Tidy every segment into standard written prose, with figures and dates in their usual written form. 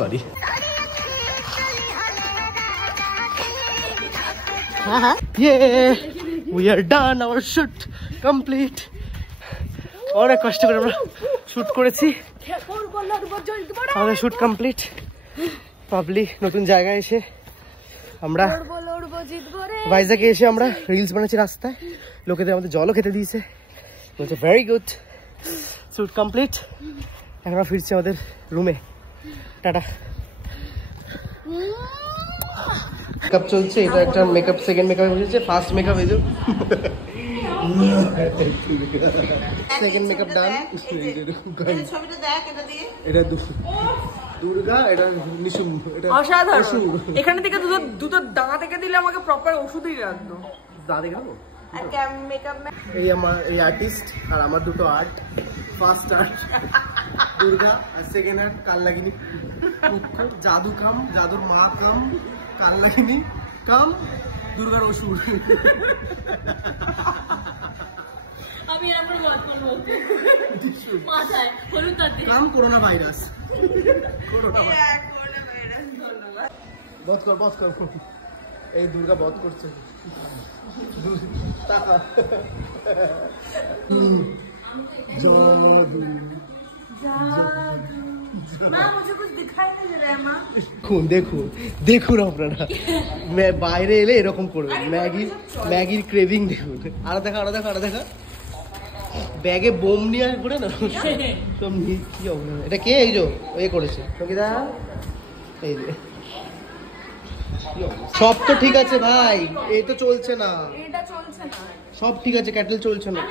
Sorry. We are done, our shoot complete. অনেক কষ্ট করে আমরা শুট করেছি, আমাদের শুট কমপ্লিট। পাবলি নতুন জায়গায় এসে আমরা ভাইজাকে এসে আমরা রিলস বানাচ্ছি রাস্তায়, লোকেদের আমাদের জলও খেতে দিয়েছে, বলছে ভেরি গুড। শুট কমপ্লিট, এখন আমরা ফিরছি আমাদের রুমে। টাটা। মেকআপ চলছে, এটা একটা মেকআপ, সেকেন্ড মেকআপ হয়েছে, ফার্স্ট মেকআপ এই যে সেকেন্ড মেকআপ ডান। এটা দুর্গা, এটা নিশুম, এটা অসাধারণ। এখানে থেকে দুটো দাঁত থেকে দিলে আমাকে প্রপার ওষুধই রাখতো। দাঁত দেখাবো, এই আমার এই আর্টিস্ট আর আমার দুটো আর্ট। ফার্স্ট আর্ট দুর্গা আর সেকেন্ড আর্ট কালনাগিনী। জাদু কাম, জাদুর মা কাম, কালনাগিনী কাম, দুর্গার অসুর। আমি এরকম বলতে কাম করোনা ভাইরাস। বধ কর, বধ কর। এই দুর্গা বধ করছে। দেখুন দেখুন আপনারা, বাইরে এলে এরকম করবে। ম্যাগির ক্রেভিং দেখুন। আরো দেখা, আরো দেখা, আরো দেখা। ব্যাগে বোম নিয়ে ঘুরে না সব। কি অবস্থা, এটা কে? এই যে এ করেছে এই যে। সব তো ঠিক আছে ভাই, এই তো চলছে না, সব ঠিক আছে, ক্যাটেল চলছে না।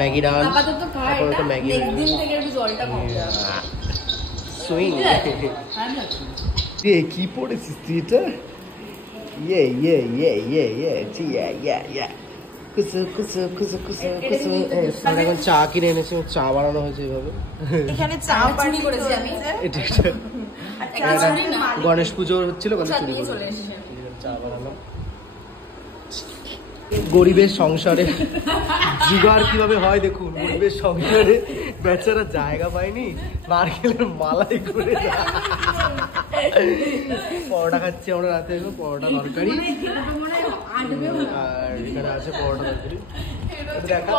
Maggi dance, Maggi swing. কি পড়েছিস তুই এটা? ইয়ে ইয়ে ইয়ে ইয়ে ইয়ে ইয়ে ইয়ে ইয়ে। এখন চা কিনে এনেছে, চা বানানো হয়েছে এইভাবে। গণেশ পুজো হচ্ছিল, চা বানানো। গরিবের সংসারে জুগাড় কিভাবে হয় দেখুন। গরিবের সংসারে বেচারা জায়গা পায়নি, নারকেলের মালাই করে পরোটা খাচ্ছি আমরা রাতে। পরোটা তরকারি, আর এখানে আছে পরোটা তরকারি। দেখা